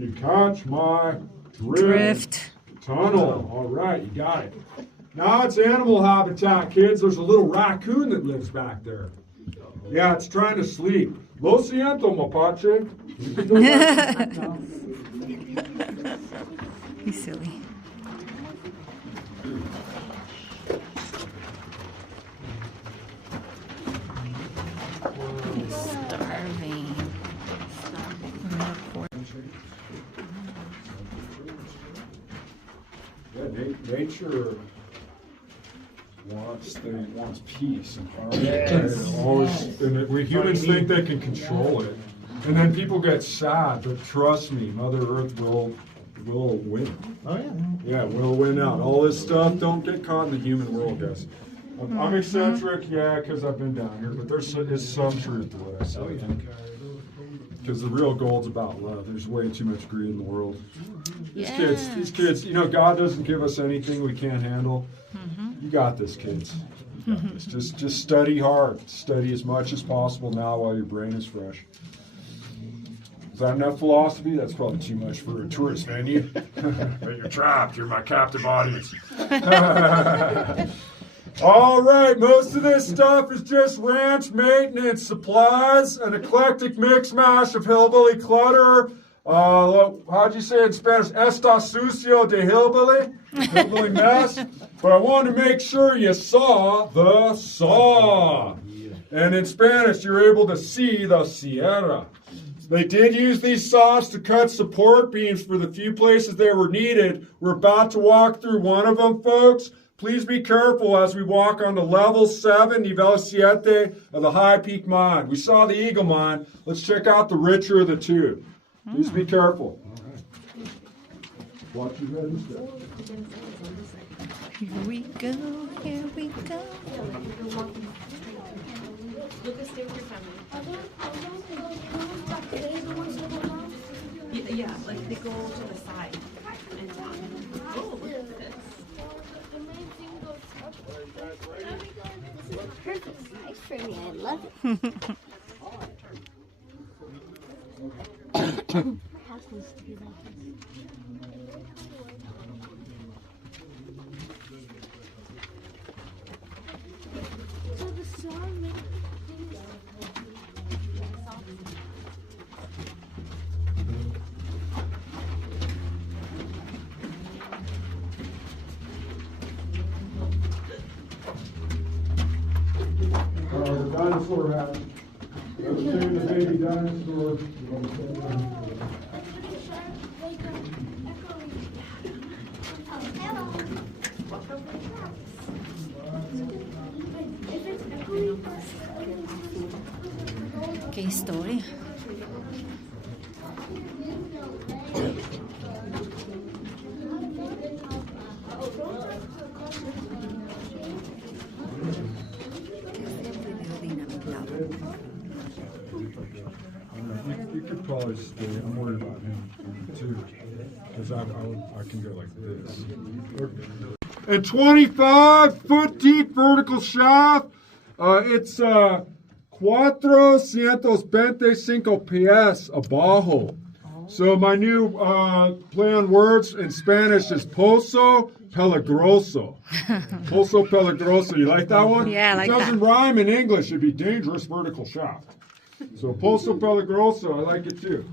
if you catch my drift. Tunnel. All right, you got it. Now it's animal habitat, kids. There's a little raccoon that lives back there. Yeah, it's trying to sleep. Lo siento, mapache. He's silly. Starving. Yeah, nature wants peace and harmony. Yes. And we humans think they can control it, and then people get sad. But trust me, Mother Earth will win. Oh yeah. Yeah, we'll win out. All this stuff, don't get caught in the human world, guys. I'm eccentric, yeah, because I've been down here, but there is some truth to what I say. Because the real gold's about love. There's way too much greed in the world. These kids, you know, God doesn't give us anything we can't handle. You got this, kids. You got this. Just study hard. Study as much as possible now while your brain is fresh. Is that enough philosophy? That's probably too much for a tourist venue. But you're trapped. You're my captive audience. All right, most of this stuff is just ranch maintenance supplies, an eclectic mix mash of hillbilly clutter. How'd you say it in Spanish? Está sucio de hillbilly? Hillbilly mess. But I wanted to make sure you saw the saw. And in Spanish, you're able to see the sierra. They did use these saws to cut support beams for the few places they were needed. We're about to walk through one of them, folks. Please be careful as we walk on to level 7, nivel 7 of the High Peak Mine. We saw the Eagle Mine. Let's check out the richer of the two. Please be careful. Watch your head and step. Here we go, here we go. Lucas, stay with your family. Yeah, like they go to the side and talk. Oh, look at this. Perfect size for me. I love it. My house needs to be like this. So the song made The dinosaur hat. Let's say the baby dinosaur. Qué historia. You could probably stay. I'm worried about him too, because I can go like this. A 25-foot deep vertical shaft. It's 425 pies abajo. So my new play on words in Spanish is Pozo Peligroso. Pozo Peligroso. You like that one? Yeah, I like that. It doesn't rhyme in English. It'd be dangerous vertical shaft. So Pozo Peligroso, I like it too.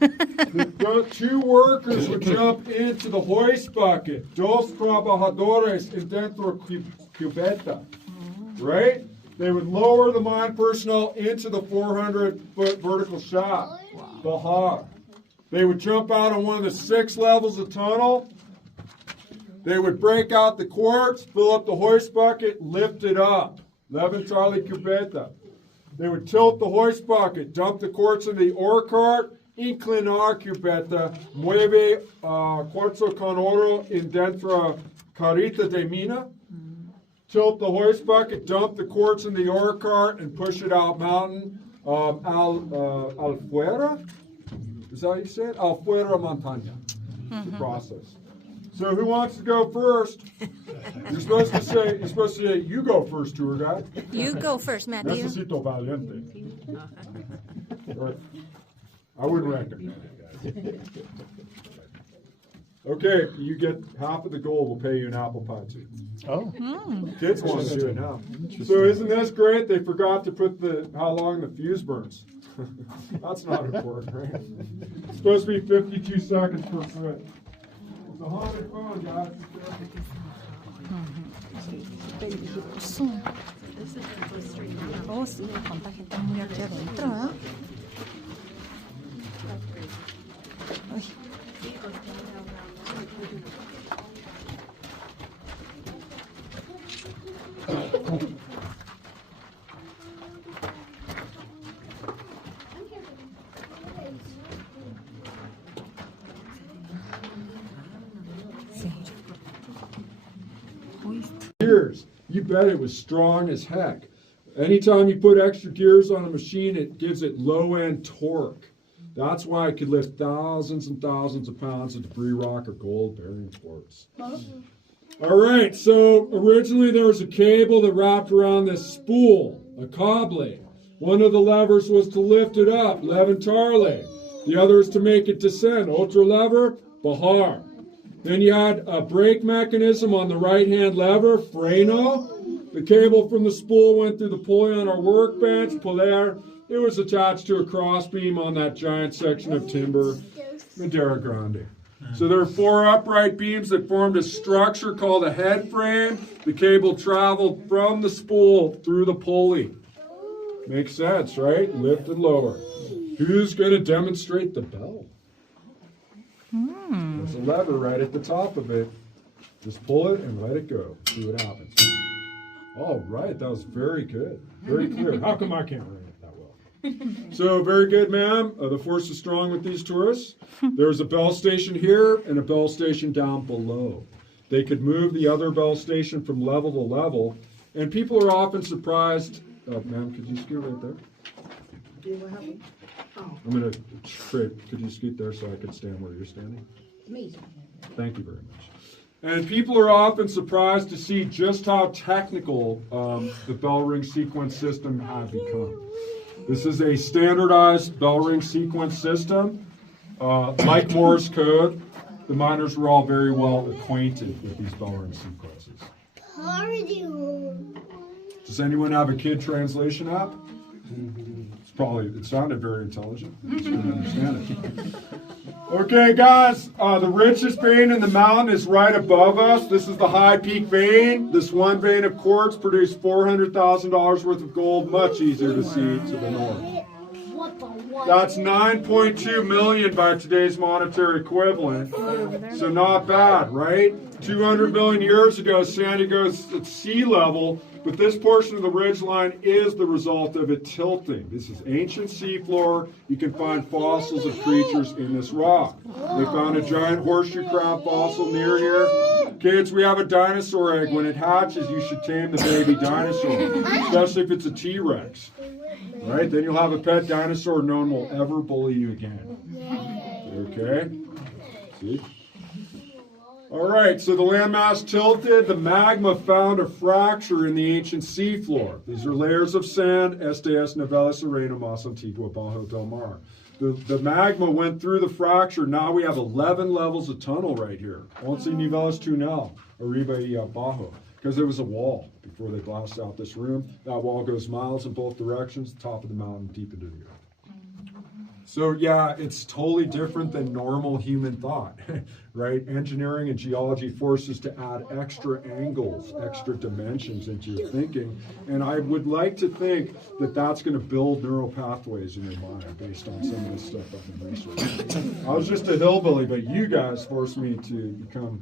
The two workers would jump into the hoist bucket. Dos trabajadores dentro cubeta. Right? They would lower the mine personnel into the 400-foot vertical shaft. Bajar. They would jump out on one of the 6 levels of tunnel. They would break out the quartz, fill up the hoist bucket, lift it up. Levantar la cubeta. They would tilt the hoist bucket, dump the quartz in the ore cart, inclinar cubeta, mueve cuarzo con oro in dentro carita de mina. Tilt the hoist bucket, dump the quartz in the ore cart, and push it out mountain. Alfuera? Is that how you say it? Alfuera montaña. The process. So who wants to go first? You're supposed to say, you go first, tour guide. You go first, Matthew. Necesito valiente. I wouldn't recognize it. Okay, you get half of the gold. We'll pay you an apple pie too. Oh. Kids want to do it now. So isn't this great? They forgot to put how long the fuse burns. That's not important, right? It's supposed to be 52 seconds per foot. It's a haunted phone, guys. Oh, sí, cuánta gente muy aquí adentro, ¿eh? Ay. Sí. Gears. You bet it was strong as heck. Anytime you put extra gears on a machine, it gives it low-end torque. That's why it could lift thousands and thousands of pounds of debris rock or gold bearing quartz. All right, so originally there was a cable that wrapped around this spool, a coble. One of the levers was to lift it up, levantarle. The other is to make it descend, ultra lever, bahar. Then you had a brake mechanism on the right-hand lever, freno. The cable from the spool went through the pulley on our workbench, puller. It was attached to a crossbeam on that giant section of timber, Madera Grande. So there are 4 upright beams that formed a structure called a head frame. The cable traveled from the spool through the pulley. Makes sense, right? Lift and lower. Who's going to demonstrate the bell? There's a lever right at the top of it. Just pull it and let it go. See what happens. All right, that was very good. Very clear. How come I can't read it that well? So, very good, ma'am. The force is strong with these tourists. There's a bell station here and a bell station down below. They could move the other bell station from level to level. And people are often surprised. Ma'am, could you scoot right there? What happened? I'm going to trade. Could you scoot there so I could stand where you're standing? Me. Thank you very much. And people are often surprised to see just how technical the bell ring sequence system had become. This is a standardized bell ring sequence system. Like Morse code, the miners were all very well acquainted with these bell ring sequences. Does anyone have a kid translation app? It sounded very intelligent. I just couldn't understand it. Okay, guys, the richest vein in the mountain is right above us. This is the High Peak vein. This one vein of quartz produced $400,000 worth of gold, much easier to see to the north. That's 9.2 million by today's monetary equivalent. So not bad, right? 200 million years ago, San Diego's at sea level, but this portion of the ridgeline is the result of it tilting. This is ancient seafloor. You can find fossils of creatures in this rock. They found a giant horseshoe crab fossil near here. Kids, we have a dinosaur egg. When it hatches, you should tame the baby dinosaur, especially if it's a T-Rex. Right? Then you'll have a pet dinosaur. No one will ever bully you again. Okay? See? All right, so the landmass tilted. The magma found a fracture in the ancient seafloor. These are layers of sand, Estas Niveles Arena Mas Antigua Bajo del Mar. The magma went through the fracture. Now we have 11 levels of tunnel right here. Once Niveles Tunel, Arriba y Bajo. Because there was a wall before they blasted out this room. That wall goes miles in both directions, top of the mountain, deep into the earth. So yeah, it's totally different than normal human thought, right? Engineering and geology forces to add extra angles, extra dimensions into your thinking. And I would like to think that that's going to build neural pathways in your mind based on some of this stuff I've been researching. I was just a hillbilly, but you guys forced me to become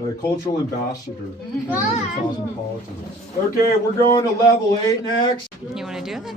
a cultural ambassador in cosmopolitanism. Okay, we're going to level 8 next. You want to do it?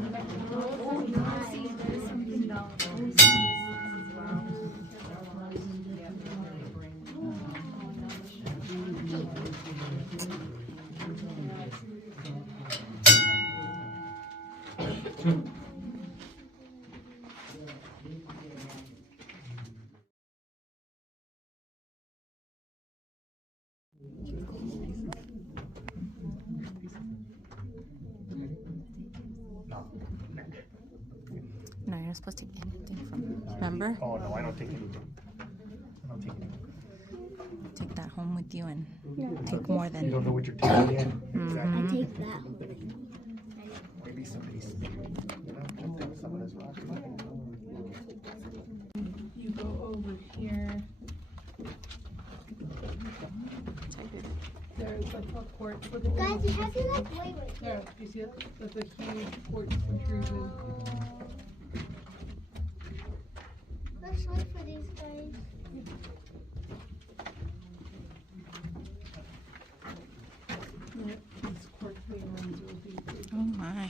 No, you're not supposed to take anything from it. Remember? Oh, no, I don't take anything. I don't take anything. Take that home with you and take more You than. don't know what you're taking in. I Exactly. take that one. Maybe somebody's. Some of this rock. You go over here. There's like a quartz. Look at Guys, you have to like wait. there. Do you see it? That's a huge quartz protrusion. Let's wait for these guys. Yep, these quartz vein runs real deep. Oh my.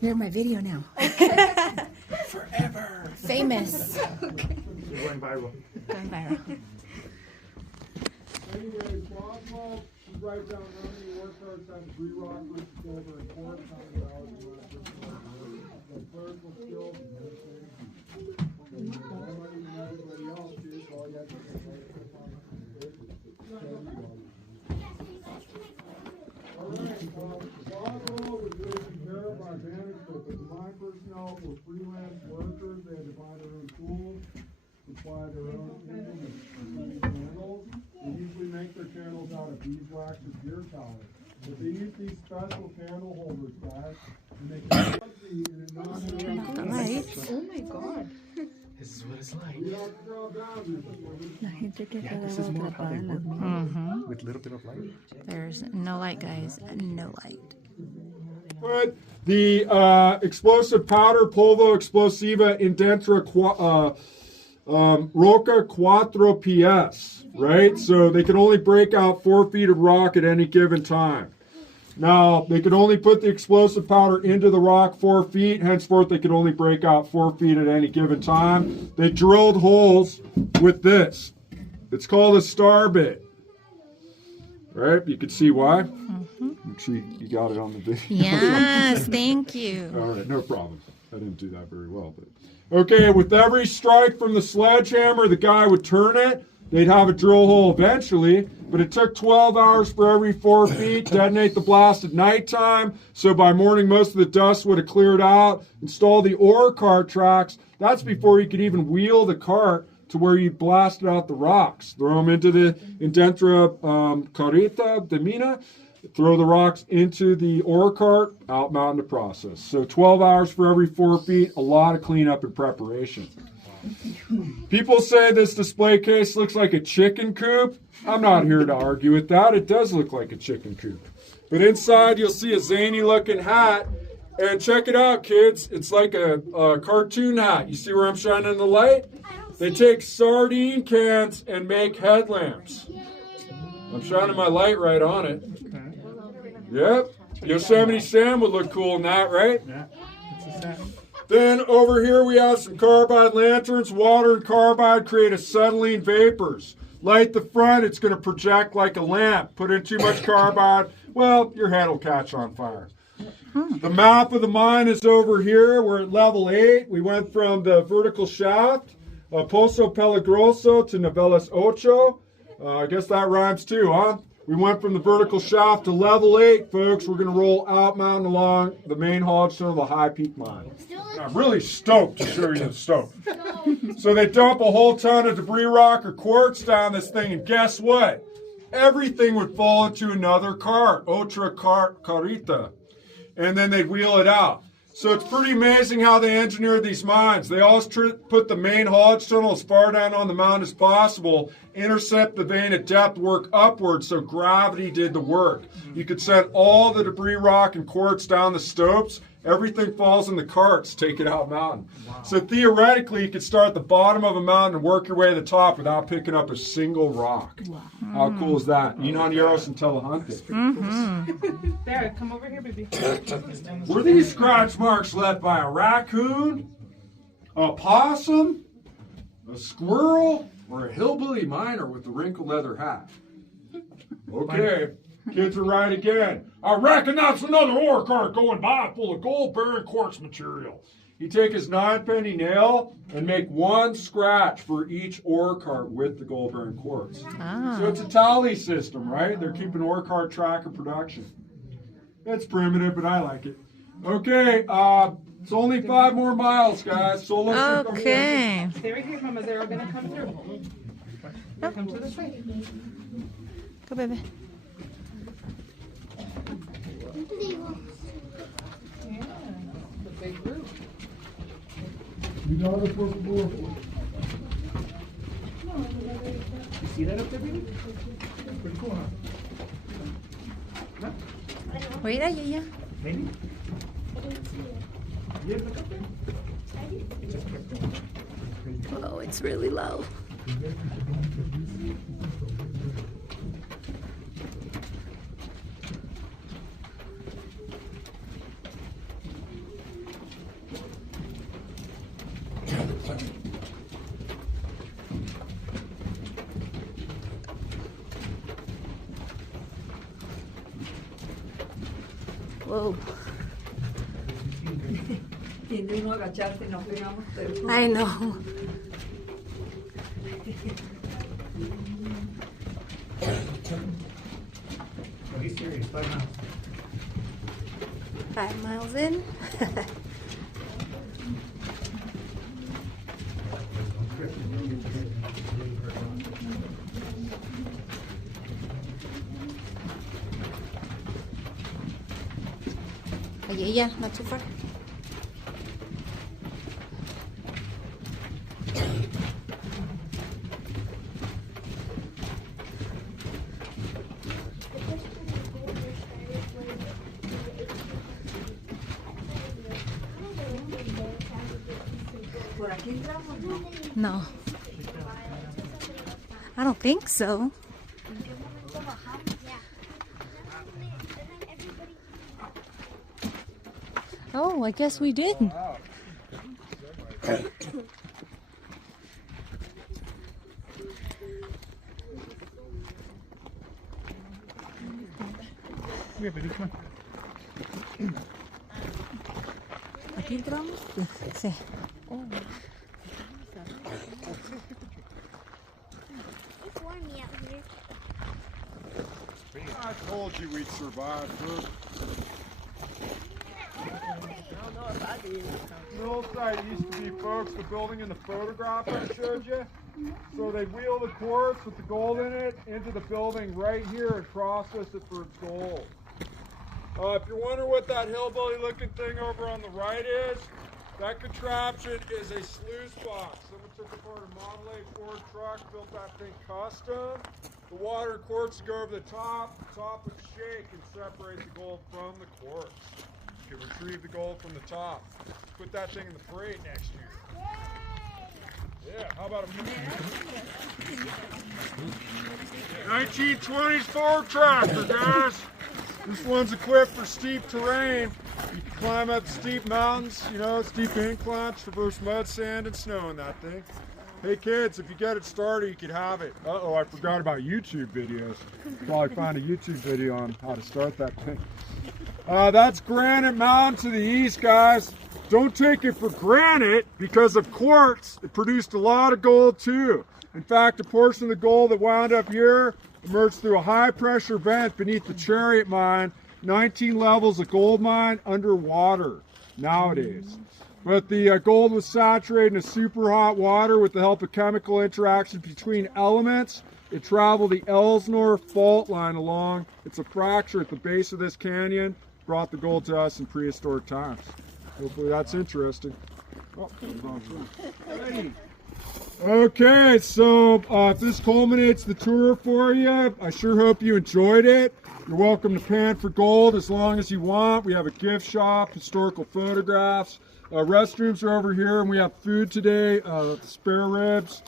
You're in my video now. Forever. Famous. You're going viral. Going viral. Anyways, Boswell should write down how many work cards have three rock versus silver and quartz, how many hours you want to do the clerical skills and everything. And everybody and everybody else is all you have to do is Alright, Boswell was taken care of by management, but design personnel were freelance workers. They had to buy their own tools, supply their own implements, including candles. They usually make their candles out of beeswax or deer tallow. But they use these special candle holders, guys, and they can plug the in a non-direct Lights. Oh my god. This is what it's like. We don't draw boundaries. La gente que Yeah, this is more of how they work Mm-hmm. with a little bit of light. There's no light, guys. No light. But the explosive powder, polvo explosiva indentra roca quattro PS, right? So they can only break out 4 feet of rock at any given time. Now, they could only put the explosive powder into the rock 4 feet. Henceforth, they could only break out 4 feet at any given time. They drilled holes with this. It's called a star bit. Right? You can see why. Make sure you got it on the video. Yes, thank you. All right, no problem. I didn't do that very well, but okay. With every strike from the sledgehammer, the guy would turn it. They'd have a drill hole eventually, but it took 12 hours for every 4 feet. Detonate the blast at nighttime, so by morning most of the dust would have cleared out. Install the ore cart tracks. That's before you could even wheel the cart to where you blasted out the rocks. Throw them into the indentra carita de mina. Throw the rocks into the ore cart, out mountain to process. So 12 hours for every 4 feet, a lot of cleanup and preparation. People say this display case looks like a chicken coop. I'm not here to argue with that. It does look like a chicken coop. But inside you'll see a zany looking hat. And check it out, kids. It's like a cartoon hat. You see where I'm shining the light? They take sardine cans and make headlamps. I'm shining my light right on it. Yep. Yosemite Sam would look cool in that, right? Yeah. It's a set. Then over here we have some carbide lanterns. Water and carbide create acetylene vapors. Light the front, it's going to project like a lamp. Put in too much carbide, well, your head will catch on fire. The map of the mine is over here. We're at level 8. We went from the vertical shaft, Pozo Peligroso, to Niveles Ocho. I guess that rhymes too, huh? We went from the vertical shaft to level 8, folks. We're going to roll out mountain along the main haulage tunnel of the High Peak Mine. I'm really stoked to show you the stoke. So they dump a whole ton of debris rock or quartz down this thing, and guess what? Everything would fall into another cart, Otra Carita, and then they'd wheel it out. So it's pretty amazing how they engineered these mines. They always put the main haulage tunnel as far down on the mountain as possible, intercept the vein at depth, work upward, so gravity did the work. You could send all the debris rock and quartz down the stopes. Everything falls in the carts, take it out mountain. Wow. So theoretically, you could start at the bottom of a mountain and work your way to the top without picking up a single rock. Wow. How cool is that? Inanyeros and Telehunting. There, come over here, baby. Were these scratch marks left by a raccoon, a possum, a squirrel, or a hillbilly miner with the wrinkled leather hat? Okay, kids are right again. I reckon that's another ore cart going by full of gold-bearing quartz material. You take his 9-penny nail and make one scratch for each ore cart with the gold-bearing quartz. So it's a tally system, right? They're keeping ore cart track of production. It's primitive, but I like it. Okay, it's only 5 more miles, guys. So let's Okay. Stay right here, Mama. They're all gonna come through. Come to the side. Go, baby. The big group. You got it for the board. You see that up there, baby? That's pretty cool, huh? Wait, yeah. Maybe? Yeah, look up there. It just kept going. Oh, it's really low. Whoa. I know. No, he's serious. 5 miles. 5 miles in. Yeah, not too far. No. I don't think so. Oh, I guess we did. Yeah, baby, come on. ¿Aquí entramos? Sí. It's warm out here. I told you we'd survive, dude. Millside used to be, folks, the building in the photograph I showed you. So they wheel the quartz with the gold in it into the building right here and process it for its gold. If you're wondering what that hillbilly looking thing over on the right is, that contraption is a sluice box. Someone took apart a Model A Ford truck, built that thing custom. The water and quartz would go over the top would shake and separate the gold from the quartz. You can retrieve the gold from the top. Put that thing in the parade next year. Yeah, how about a 1920s Ford tractor, guys? This one's equipped for steep terrain. You can climb up steep mountains, you know, steep inclines, traverse mud, sand, and snow in that thing. Hey kids, if you get it started, you could have it. Uh-oh, I forgot about YouTube videos. Probably find a YouTube video on how to start that thing. That's Granite Mountain to the east, guys. Don't take it for granted, because of quartz, it produced a lot of gold too. In fact, a portion of the gold that wound up here emerged through a high pressure vent beneath the Chariot mine, 19 levels of gold mine underwater nowadays. But the gold was saturated in a super hot water with the help of chemical interactions between elements. It traveled the Elsnore fault line along. It's a fracture at the base of this canyon. Brought the gold to us in prehistoric times. Hopefully that's interesting. Oh, okay, so if this culminates the tour for you, I sure hope you enjoyed it. You're welcome to pan for gold as long as you want. We have a gift shop, historical photographs. Restrooms are over here, and we have food today, spare ribs,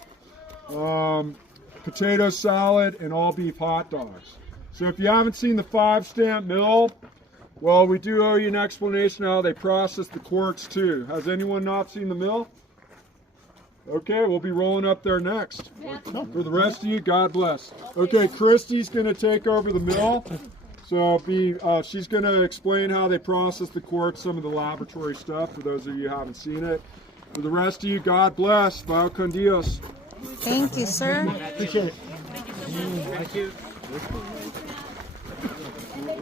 potato salad, and all beef hot dogs. So if you haven't seen the 5-stamp mill, well, we do owe you an explanation how they process the quartz too. Has anyone not seen the mill? Okay, we'll be rolling up there next. For the rest of you, God bless. Okay, Christy's going to take over the mill. So she's going to explain how they process the quartz, some of the laboratory stuff, for those of you who haven't seen it. For the rest of you, God bless. Vao con Dios. Thank you, sir. Appreciate it.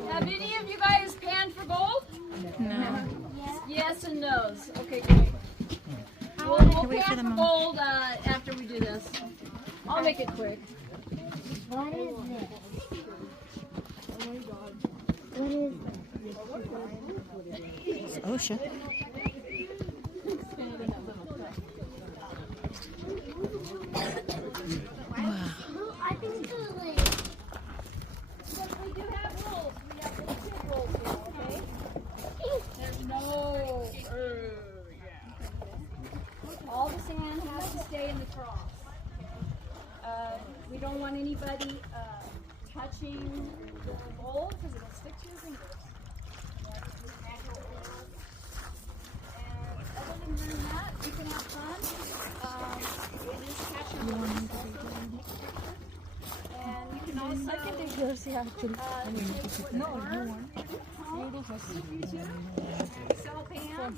Have any of you guys panned gloves. Okay, great. We'll wait pay for out the for mom. gold after we do this. I'll make it quick. What is this? What is It's OSHA. Oh, I think the like. We do have rules. We have legit rules here, okay? There's no. All the sand has to stay in the cross. We don't want anybody touching the mold because it'll stick to your fingers. And other than that, you can have fun. It is catch and release. And you can also no one. Cell pan.